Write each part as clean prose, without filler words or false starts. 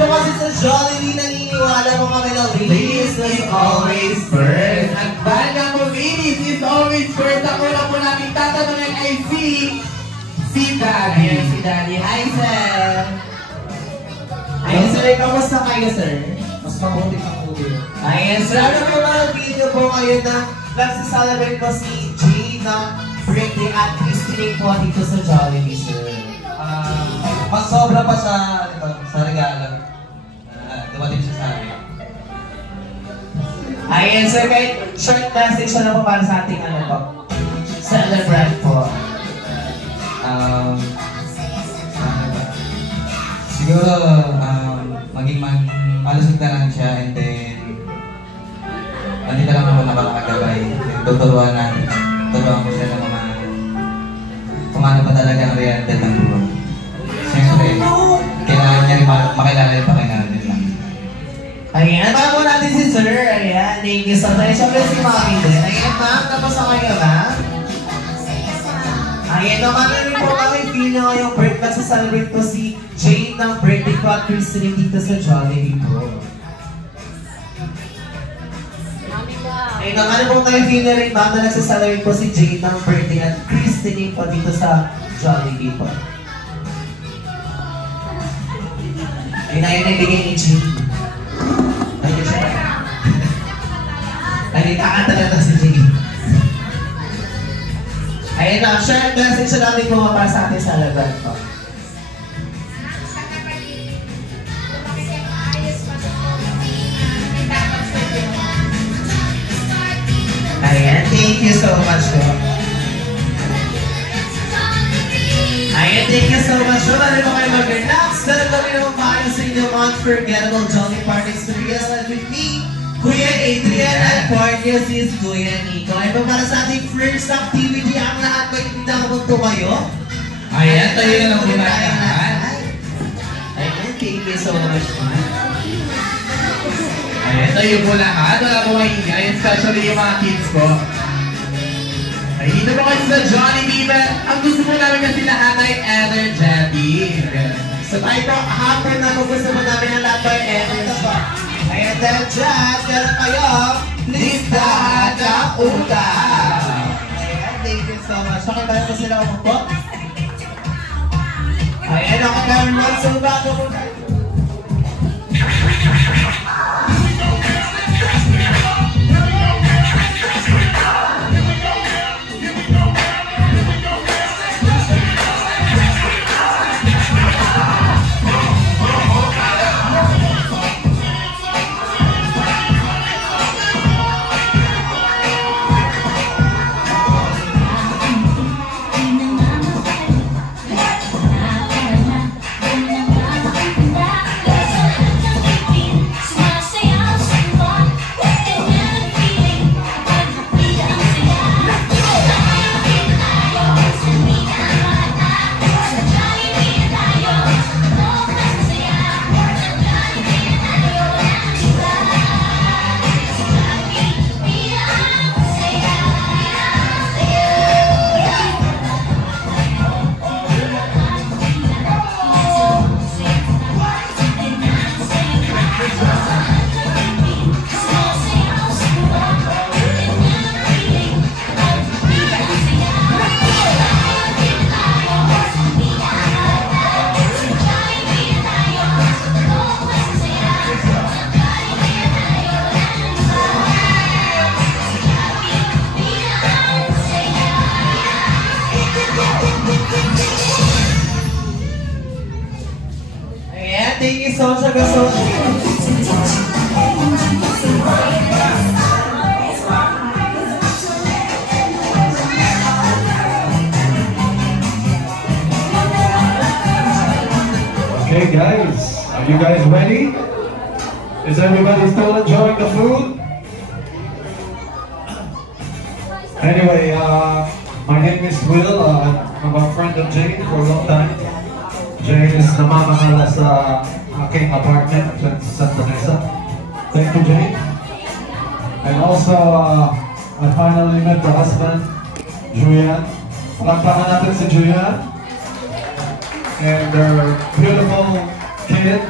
po kasi sa Jollibee, naniniwala po kami na ladies is always first. At banda mo, ladies is always first. Ako na po natin tatanungin ay si Daddy. Ayan, si Daddy. Hi, sir! Ayan, sir, kamusta kayo, sir? Mas mabuti ang ulo. Ayan, sir. Ano po mga video po kayo na nagsiselebrate po si Jay ng birthday at Christine po dito sa Jollibee, sir? Mas sobra pa sa regalo. Dumating siya sa amin. Ayan, sir, kahit short message na po para sa ating ano po, celebrate po. Siguro, maging malusog na lang siya and then nandito lang ako nakakagabay. Tuturuan ko siya ng mga kung ano ba talaga ang realidad ng buhay. Siyempre, kailangan niya rin makilala yung pakilala nila. Ayan, bago natin si sir. Ayan, thank you so much. Siyempre si Mami din. Ayan, ma'am, tapos ako kayo, ma'am. Ayan, naman rin po kami feel nyo ngayong birthday. Nagsaselebrate po si Jane ng birthday ko at Christine dito sa Jollibee po. Ayun, naman po kayo feel na rin, ma'am, na nagsaselebrate po si Jane ng birthday at Christine po dito sa Jollibee po. Ayun, ayun na ibigay ni Jane. Ayun siya. Ayun, kakanta na si Jane. Ayun na, share message na namin po para sa ating celebrant po. Ayan, thank you so much po. Ayan, thank you so much po. Bali po kayo mag-relax. Dahil kami naman paano sa inyong unforgettable Jolly Party experience and with me, Kuya Adrian at partner sis Kuya Nico. Ay ba para sa ating first activity, ang lahat may pinakapunto kayo? Ayan, tayo na lang muna lahat. Ayan, thank you so much. Ayan, tayo po lahat. Wala po maingay, especially yung mga kids ko. Ay, dito po kasi sa Jollibee, ang gusto po namin kasi lahat ay energetic. So tayo po, hapon na po gusto mo namin ang lahat ay energy. Ayan, dahil dyan, meron kayo, listahan ng utang. Ayan, thank you so much. Pakibaya mo sila umupo. Ayan, ako meron mo. So, bago mo na. Thank you so much. Okay guys, are you guys ready? Is everybody still enjoying the food? Anyway, my name is Will. I'm a friend of Jane for a long time. Jane is namamangala sa aking apartment at Santa Mesa. Thank you, Jane. And also, I finally met the husband, Julian. Palakpakan natin si Julian. And their beautiful kid,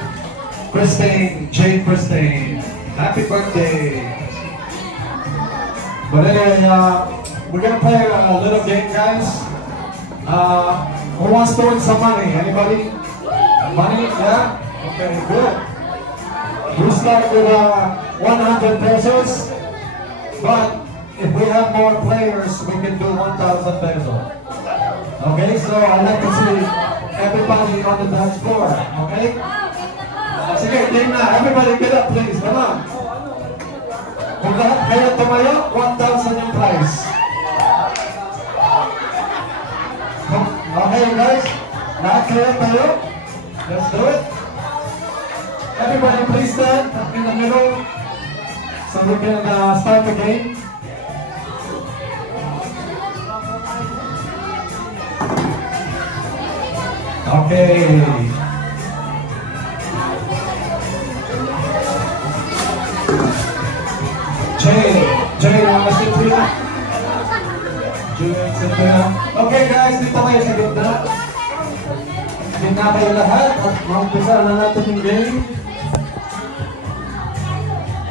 Christine, Jane Christine. Happy birthday. But anyway, we're gonna play a little game, guys. Who wants to win some money? Anybody? Money? Yeah? Okay, good. We start with 100 pesos. But if we have more players, we can do 1,000 pesos. Okay, so I'd like to see everybody on the dance floor. Okay? Sige, game na. Everybody get up, please. Come on. Kung lahat kayo tumayo, 1,000 yung prize. Okay, guys. Lahat kayo tayo. Let's do it. Everybody please stand in the middle so we can start the game. Okay. Jay, wanna sit here? Jay, sit here. Okay guys, dito kayo sa gitna. Gitna kayo lahat at mag-umpisa na natin yung game.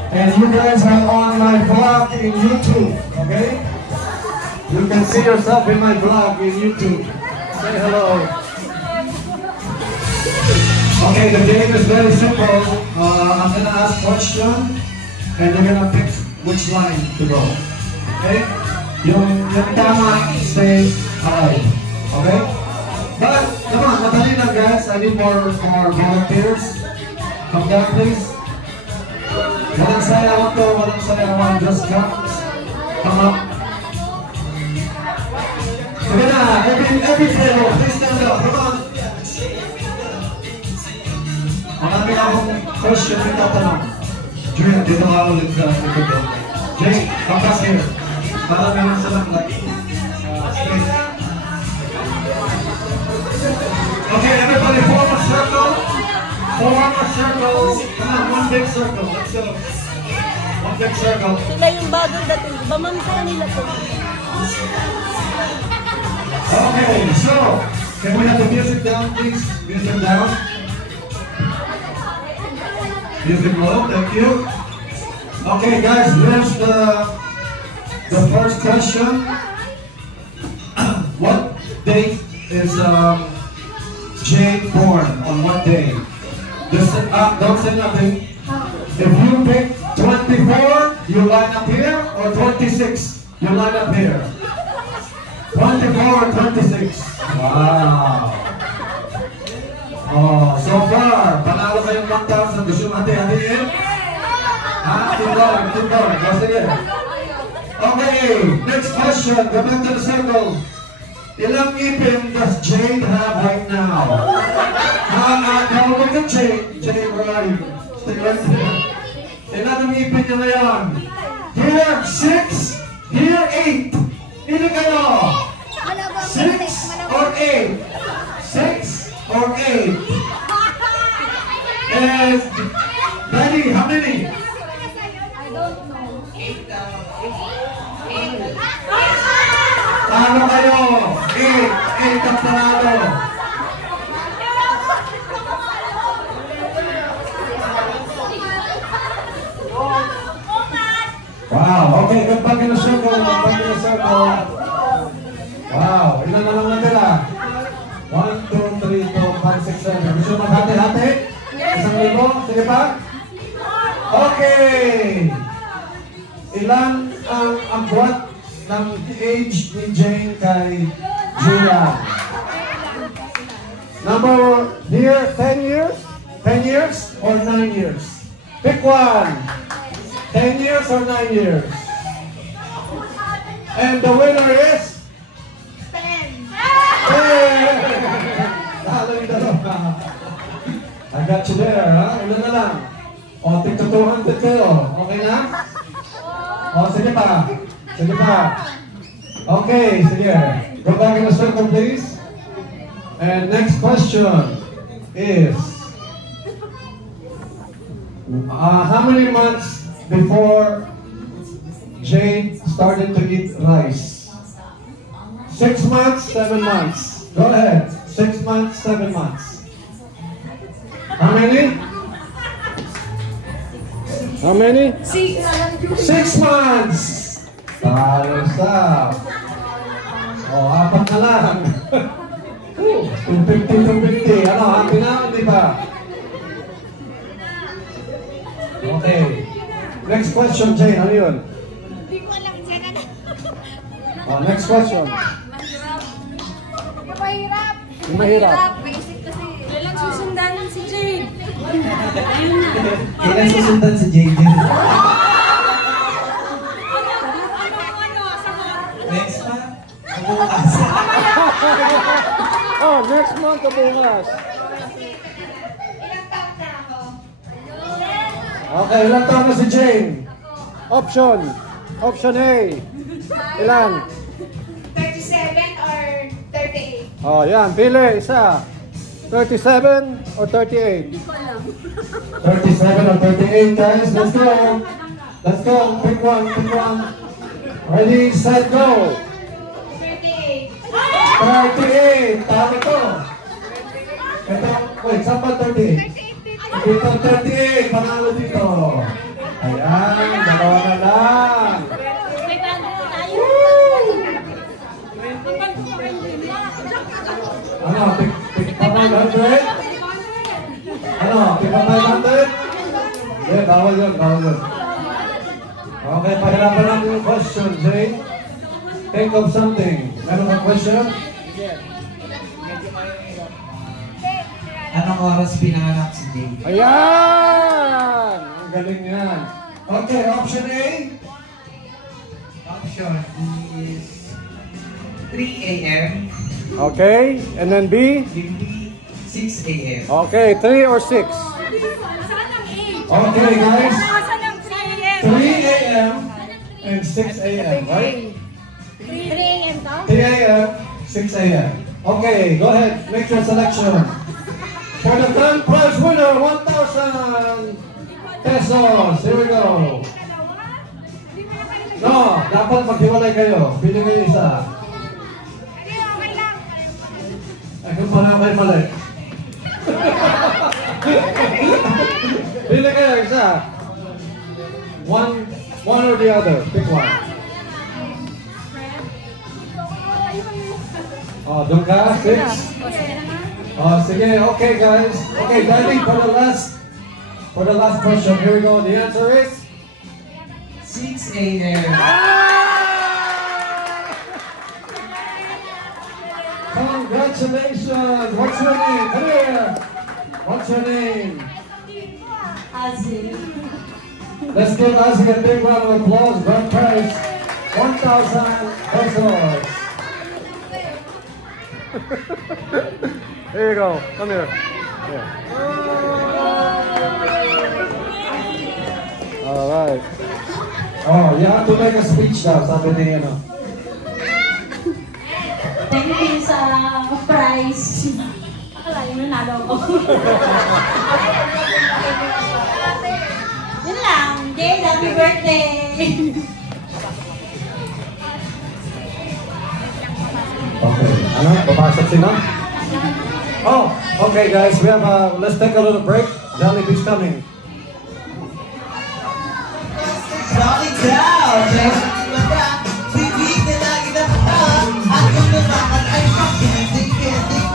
And you guys are on my vlog in YouTube, okay? You can see yourself in my vlog in YouTube. Say hello. Okay, the game is very simple. I'm gonna ask question, and you're gonna pick which line to go. Okay? Yung tama stays alive. Okay? But come on, madali lang guys. I need more volunteers. Come down please. Walang sayawan to, walang sayawan. Just come up. Sige na, every player, please stand up. Come on. Marami akong question na tatanong. Jay, dito ka ulit sa likod. Jay, come back here. Para meron silang space. Okay, everybody form a circle. Form a circle. Come on, one big circle. Let's go. One big circle. Sila yung bagong dating. Ba mamaya nila to. Okay, so, can we have the music down, please? Music down. Music low, thank you. Okay, guys, here's the first question. What date is Jane born? On what day? Just don't say nothing. If you pick 24, you line up here, or 26, you line up here. 24 or 26. Wow. Oh, so far, panalo kayong 1,000. Gusto yung hati-hatiin? Ha? Keep going, keep going. O, sige. Okay, next question. Go back to the circle. Ilang ngipin does Jane have right now? Now look at Jane. Jane, where are you? Stay right there. Ilang ngipin niya ngayon? Here, 6. Here, 8. Ili kayo? 6 or 8? 6 or 8? And Daddy, how many? I don't know. Talo kayo. 8 ang panalo. Wow, okay, get back in the circle, get back in the circle. Wow, ilan na lang natira? 1, 2, 3, 4, 5, 6, 7. Gusto maghati-hati? Isang libo? Sige pa? Okay! Ilan ang agwat ng age ni Jane kay Julian? Number here, 10 years? 10 years or 9 years? Pick one! 10 years or 9 years? And the winner is? 10. Lalo yung dalawa. I got you there, ha? Ilan na lang? O, tigto 200 kayo. Okay na? O, sige pa. Sige pa. Okay, sige. Go back in the circle, please. And next question is, how many months before Jane started to eat rice? 6 months, 7 months. Go ahead. 6 months, 7 months. How many? How many? 6. 6 months! Talo sa. Oh, 4 na lang. 250, 250. Ano, happy na, di ba? Okay. Next question, Jane. Ano yun? Hindi ko alam siya na. Oh, next question. Mahirap. Mahirap. Basic kasi. Kailan susundan si Jade? Ayun na. Kailan susundan si JJ? Next month? Bukas. Oh, next month o bukas. Ilang taon na ako? Okay, ilang taon na si Jane? Option. Option A. Ilan? 37 or 38? Oh, yan. Pili. Isa. 37 or 38? 37 or 38, guys. Let's go. Let's go. Pick one. Pick one. Ready, set, go. 38. 38. Tama to. Ito, wait, saan ba 38? Dito, 38. Panalo dito. Ayan, dalawa na lang. May bago tayo. Ano, pick 500? Ano, pick 500? Yeah, bawal yun, bawal yun. Okay, pahirapan lang yung question, Jay. Think of something. Meron kang question? Anong oras pinanganak si JJ? Ayan! Ang galing yan. Okay, option A. Option is 3 a.m. Okay, and then B. Maybe 6 a.m. Okay, 3 or 6? Saan ang 8? Okay, guys. Saan ang 3 a.m.? 3 a.m. and 6 a.m., right? 3 a.m. to? 3 a.m., 6 a.m. Okay, go ahead. Make your selection. For the grand prize winner, 1,000 pesos. Here we go. No, dapat maghiwalay kayo. Pili kayo isa. Okay lang. Ay, kung paano kayo mali. Pili kayo isa. One or the other. Pick one. Oh, doon ka? 6? Oh, sige. Okay, guys. Okay, Daddy, for the last question. Here we go. The answer is 6 a.m. Congratulations! What's your name? Come here. What's your name? Azil. Let's give Isaac a big round of applause. Grand prize, 1,000 pesos. Here you go. Come here. Here. All right. Oh, you have to make a speech now. Sabi ni ano. Thank you sa prize. Akalain mo nanalo ako. Yun lang. Jade, happy birthday! Okay. Ano? Papasok sila? Oh, okay guys. We have let's take a little break. Jollibee's coming. Jolly Cow! Bibig na lagi na pa. At kung lumakan ay pakinig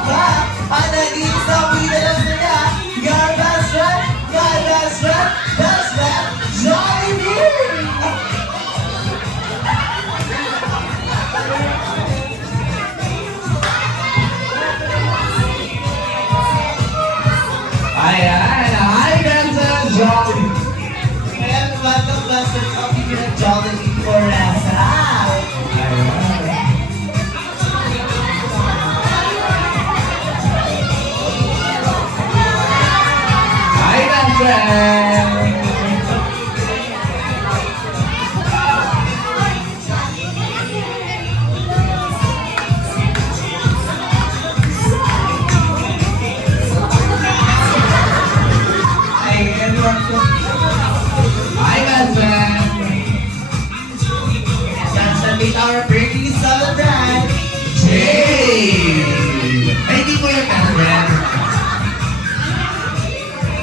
pa. Ang naging sabi na lang nila. Your best friend, my best friend, Jollibee! Ayan, hi guys and Jollibee. And welcome back to Jollibee for us. Hi best friend. Hi best friend. Let's meet our birthday celebrant. Hey! Ay, di mo yung best friend.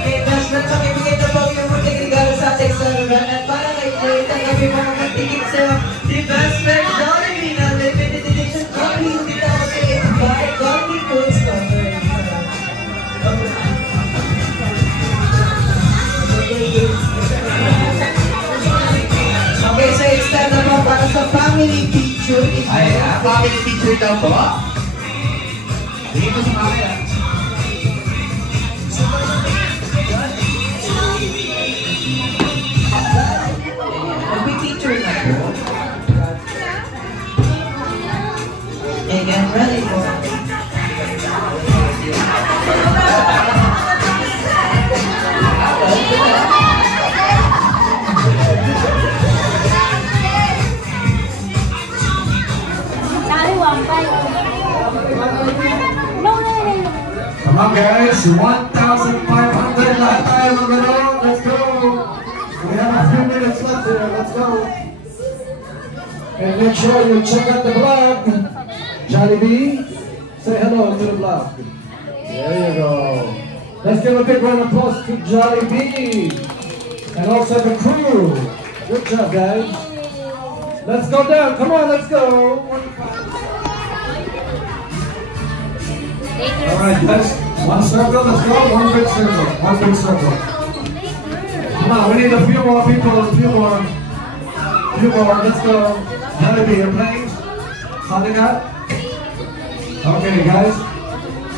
Hey, best friend, pakibigay na po yung mga regalo sa ating At para kay Jay, tanggapin mo ang magtigit sa si Best Friend Jollibee na limited edition copy. Hindi na mag-iit by Jollibee Foods Cover. Okay, so extend naman para sa family picture. Ay, family picture daw po. Dito sa camera. Mag-picture na po. And get ready po. Sorry, 1.5. No. Come on guys, 1,500 lahat tayo magano. Let's go. We have a few minutes left here. Let's go. And make sure you check out the vlog. Jollibee, say hello to the vlog. There you go. Let's give a big round of applause to Jollibee and also the crew. Good job, guys. Let's go down. Come on, let's go. All right, guys. One circle. Let's go. One big circle. One big circle. Come on, we need a few more people. A few more. Let's go. Jollibee, you're playing. Sounding up. Okay, guys.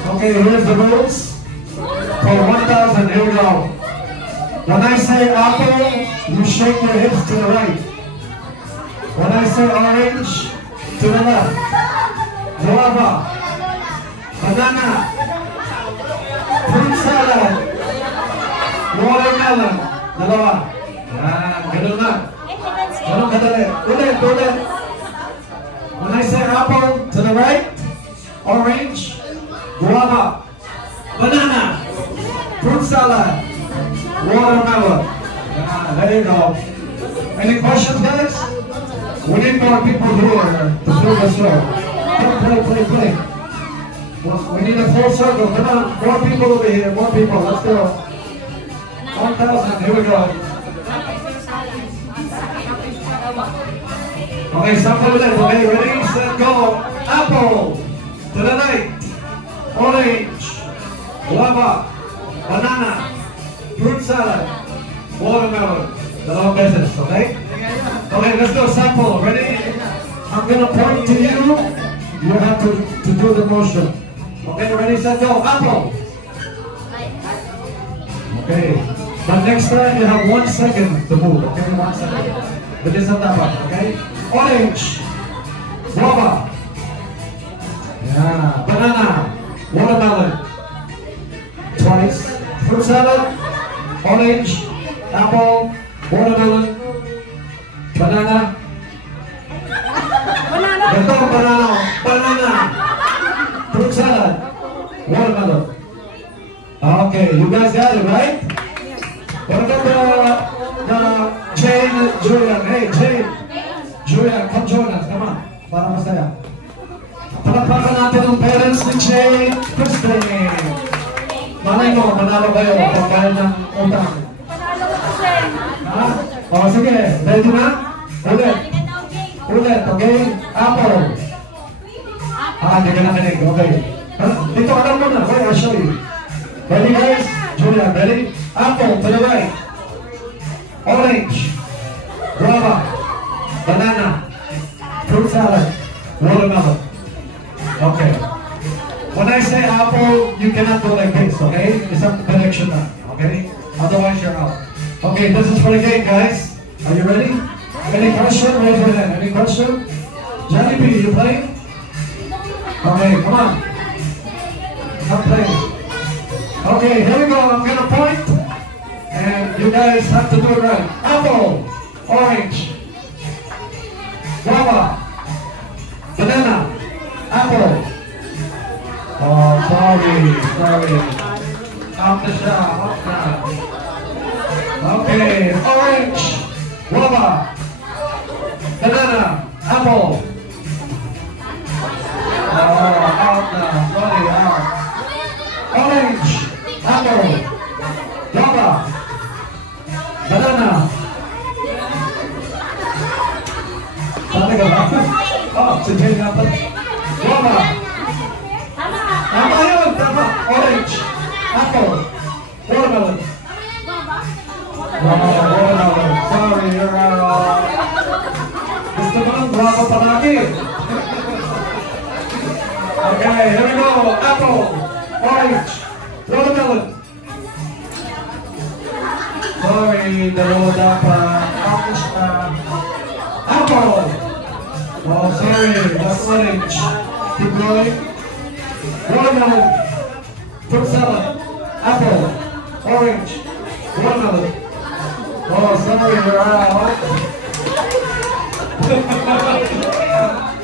Okay, here's the rules. For 1,000, here we go. When I say apple, you shake your hips to the right. When I say orange, to the left. Guava, banana, fruit salad, watermelon. Dalawa. Yan, ganun na. Ganun kadali. Ulit. When I say apple, to the right. Orange, guava, banana, fruit salad, watermelon. Yeah, there you go. Any questions, guys? We need more people here to fill the show. Play. We need a full circle. Come on, more people over here. More people. Let's go. 1,000. Here we go. Okay, sample ulit. Okay, ready, set, go. Apple. To the right, orange, guava, banana, fruit salad, watermelon. Dalawang beses, okay? Okay, let's go sample. Ready? I'm gonna point to you. You have to do the motion. Okay, ready, set, go. Apple. Okay. But next time you have 1 second to move. Okay, 1 second. But this is not okay? Orange, guava. Yeah, banana, watermelon, twice, fruit salad, orange, apple, watermelon, banana, banana, fruit salad, watermelon. Okay, you guys got it, right? What about the Jane and Julian? Hey, Jane, Julian, come join us, come on, para masaya. Palakpakan natin ang parents ni Jane Christine. Malay mo, manalo kayo pagbayad ng utang. Ha? O sige, ready na? Ulit, okay? Apple. Hindi ka nakinig, okay. Dito ka lang muna, okay, I'll show you. Ready guys? Julia, ready? Apple to the right. Orange. Guava. Banana. Fruit salad. Watermelon. Okay. When I say apple, you cannot go like this, okay? It's up direction now, okay? Otherwise you're out. Okay, this is for the game, guys. Are you ready? Any question? Raise your hand. Any question? Jollibee, you playing? Okay, come on. Come play. Okay, here we go. I'm gonna point, and you guys have to do it right. Apple, orange, guava, banana, apple. Oh, sorry. Off the shot. Okay, orange, guava, banana, apple. Oh, out now. Sorry, out. Orange, apple, guava, banana, Oh, si Jane nga pala. Guava. Tama yun, tama. Orange. Apple. Watermelon. Watermelon. Sorry, you're gusto mo ng guava palagi. Okay, here we go. Apple. Orange. Watermelon. Sorry, dalawa dapat. Orange na. Apple. Oh, sorry, that's orange. Keep going. Watermelon. Fruit salad. Apple. Orange. Watermelon. Oh, sorry, you're out.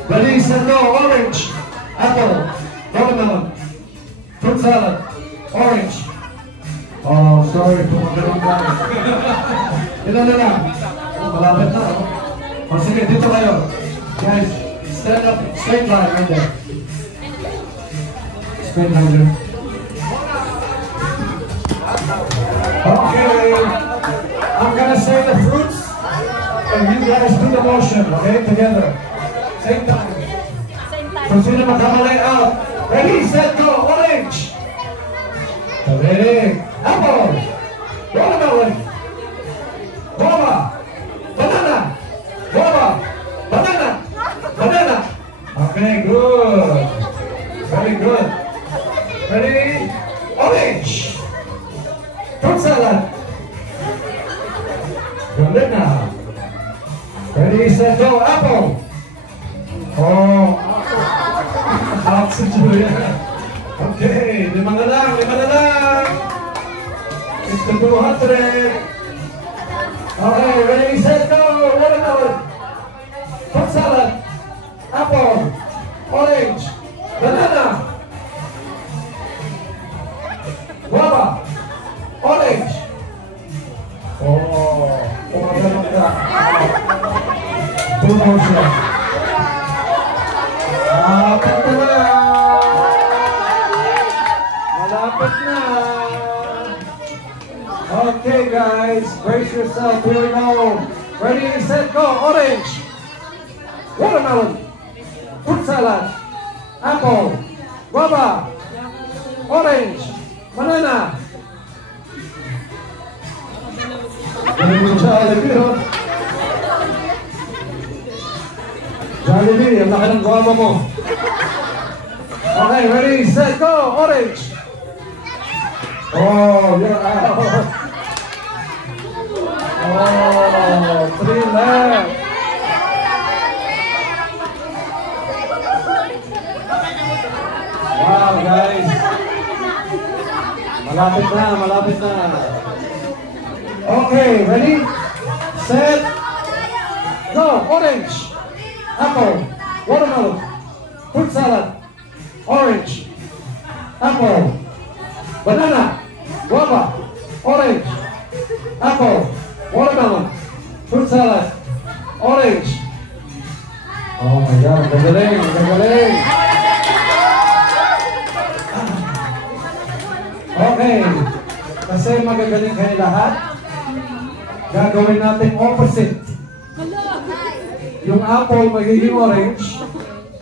Ready, set, go. Orange. Apple. Watermelon. Fruit salad. Orange. Oh, sorry, pumagaling ka. Ilan na lang? Oh, malapit na. Oh, sige, dito kayo. Guys, stand up, straight line right there. Straight line there. Okay, I'm gonna say the fruits, and you guys do the motion, okay, together. Same time. Kung sino magkamali out. Ready, set, go, orange. Ready, apple, watermelon, guava, banana, guava, banana, banana. Okay, good. Very good. Ready, orange. Fruit salad. Banana. Ready, set, go, apple. Oh, out si Julia. Okay, lima na lang. It's the 200. Okay, ready, set, go. Watermelon. Fruit salad. Apple. Orange. Banana. Guava. Orange. Oh, pumagalang ka. Tumaw siya. Malapit na. Malapit na. Okay, guys, brace yourself. Here we go. Ready, set, go. Orange. Watermelon. Fruit salad. Apple. Guava. Orange. Banana. Jollibee, ang laki ng guava mo. Okay, ready, set, go, orange. Oh, you're out. Oh, 3 left. Wow, guys. Malapit na. Okay, ready, set, go, orange. Apple, watermelon, fruit salad, orange, apple, banana, guava, orange, apple, watermelon, fruit salad, orange. Oh my God, gagaling. Okay, kasi magagaling kayo lahat, gagawin natin opposite. Yung apple magiging orange,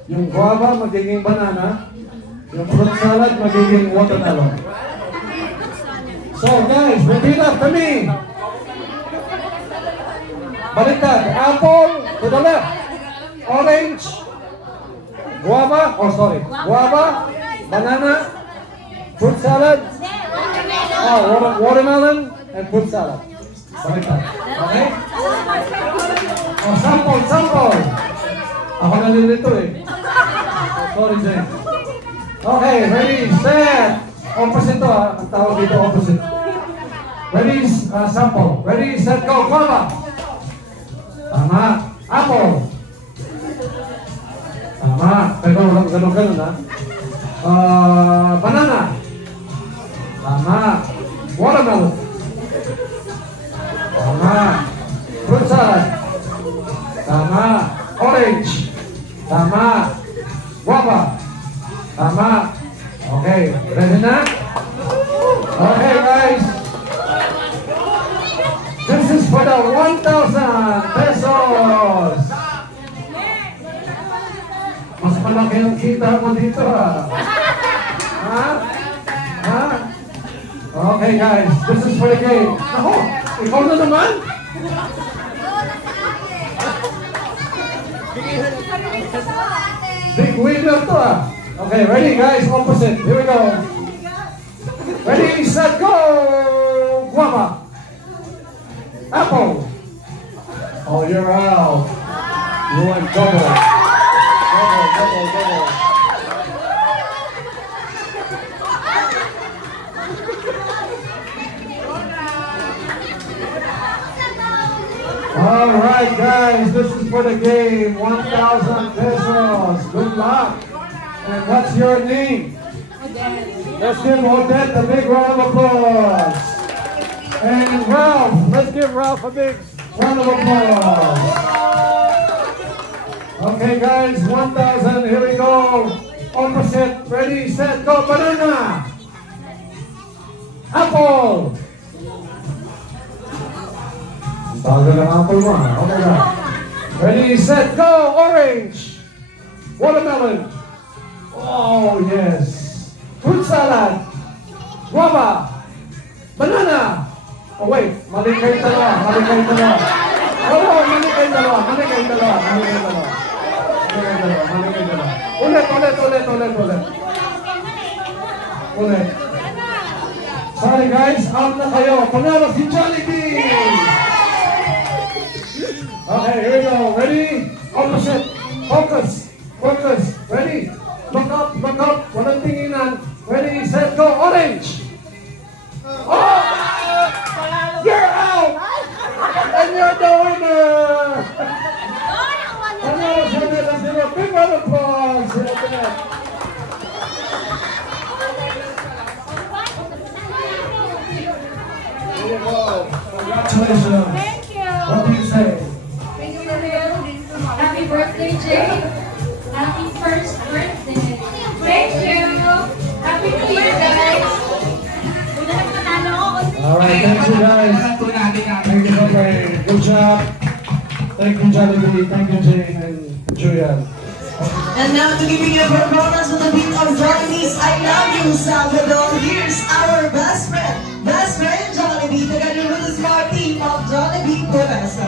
yung guava magiging banana, yung fruit salad magiging watermelon. So guys, repeat after me. Baliktad, apple to the left, orange, guava, banana, fruit salad, watermelon, and fruit salad. Baliktad, okay? Oh, sample. Ako nalilito eh. Sorry, Jay. Okay, ready, set. Opposite to ha. Ang tawag dito, opposite. Ready, sample. Ready, set, go. Guava. Tama. Apple. Tama. Pero walang ganun ha. Banana. Tama. Watermelon. Tama. Fruit salad. Tama. Orange. Tama. Guava. Tama. Okay. Ready na? Okay, guys. This is for the 1,000 pesos. malaki ang kita mo dito ha. Ha? Ha? Okay guys, this is for the game. Ako, ikaw na naman? Big winner to ah. Okay, ready guys, opposite. Here we go. Ready, set, go! Guava. Apple. Oh, you're out. You went double. Double. All right, guys, this is for the game. 1,000 pesos. Good luck. And what's your name? Let's give Odette a big round of applause. And Ralph, let's give Ralph a big round of applause. Okay, guys, 1,000. Here we go. Opposite. Ready, set, go. Banana. Apple. Bago ng apple mo. Okay na. Ready, set, go. Orange. Watermelon. Oh, yes. Fruit salad. Guava. Banana. Oh, wait. Mali kayo dalawa. Mali kayo dalawa. Oh, mali kayo dalawa. Mali kayo dalawa. Mali kayo dalawa. Mali kayo dalawa. Ulit. Ulit. Sorry guys, out na kayo. Panalo si Jollibee. Okay, here we go. Ready? Opposite. Focus. Ready? Look up. Walang tinginan. Ready, set, go. Orange. Oh! You're out! And you're the winner! Panalo siya nila sila. Big round of applause. Here you go. Congratulations. Thank you. What do you say? Thank you, Happy birthday, Jay. Happy first birthday. Thank you. Happy New Year, guys. Alright, thank you guys. Thank you for playing. Good job. Thank you, Jollibee. Thank you, Jane and Julian. And now to giving you a performance on the beat of Jollibee's I Love You, Salvador. Here's our best friend Jollibee, together with the smart team of Jollibee Puresa.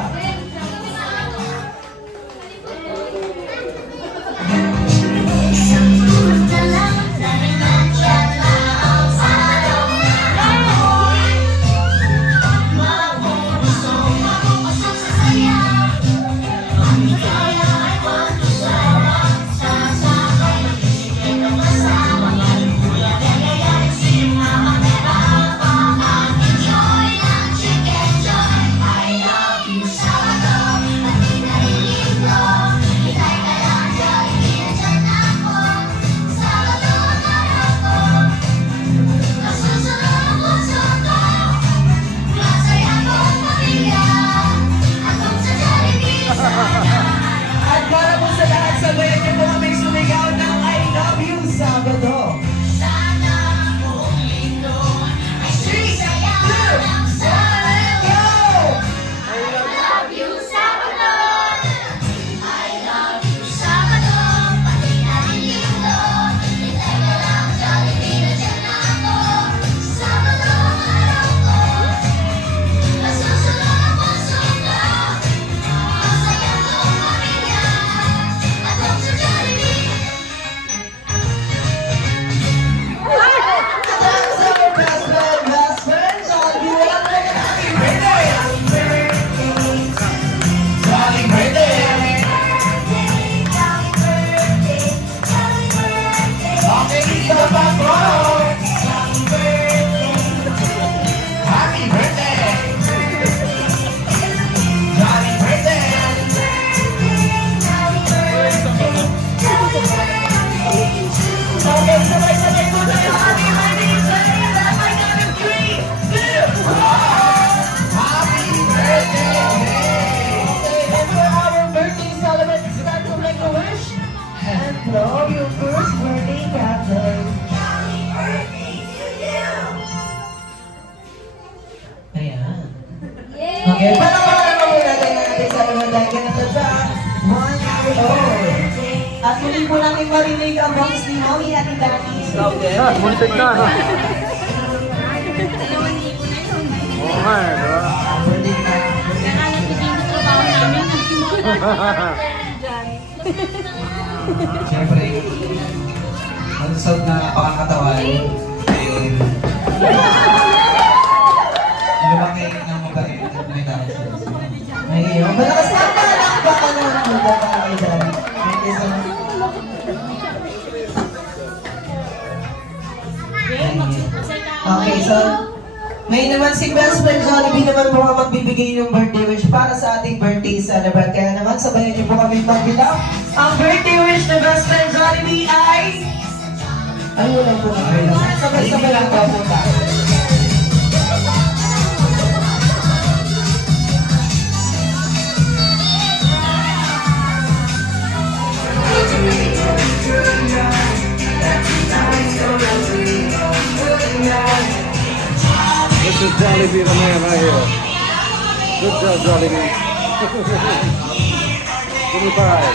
Okay, panawagan mo muna natin sa mga dahil na sa 1 year old. At muli po natin marinig ang boses ni Mommy at ni Daddy. Muntik na. Oo nga, di ba? Birthday ka. Siyempre, ang sound na pakakatawan, lumaki ng mabait at may tayo. Ayun, malakas na palakpakan mo ng mga kay Daddy. Thank you so much. Okay, so ngayon naman si Best Friend Jollibee naman po ang magbibigay ng birthday wish para sa ating birthday celebrant. Kaya naman sabayan niyo po kami magbilang. Ang birthday wish ng Best Friend Jollibee ay... Ano lang po na sabay-sabay lang po po tayo. This is Jollibee the man right here. Good job, Jollibee. Goodbye.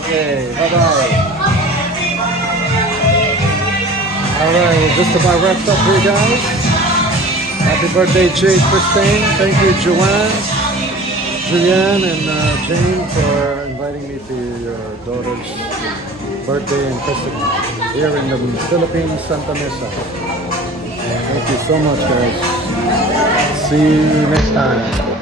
Okay, bye-bye. Alright, just about wrapped up here, guys. Happy birthday, Jade Christine. Thank you, Joanne, Julianne, and Jane for inviting me to your daughter's birthday and festival here in the Philippines, Santa Mesa. Thank you so much, guys. See you next time.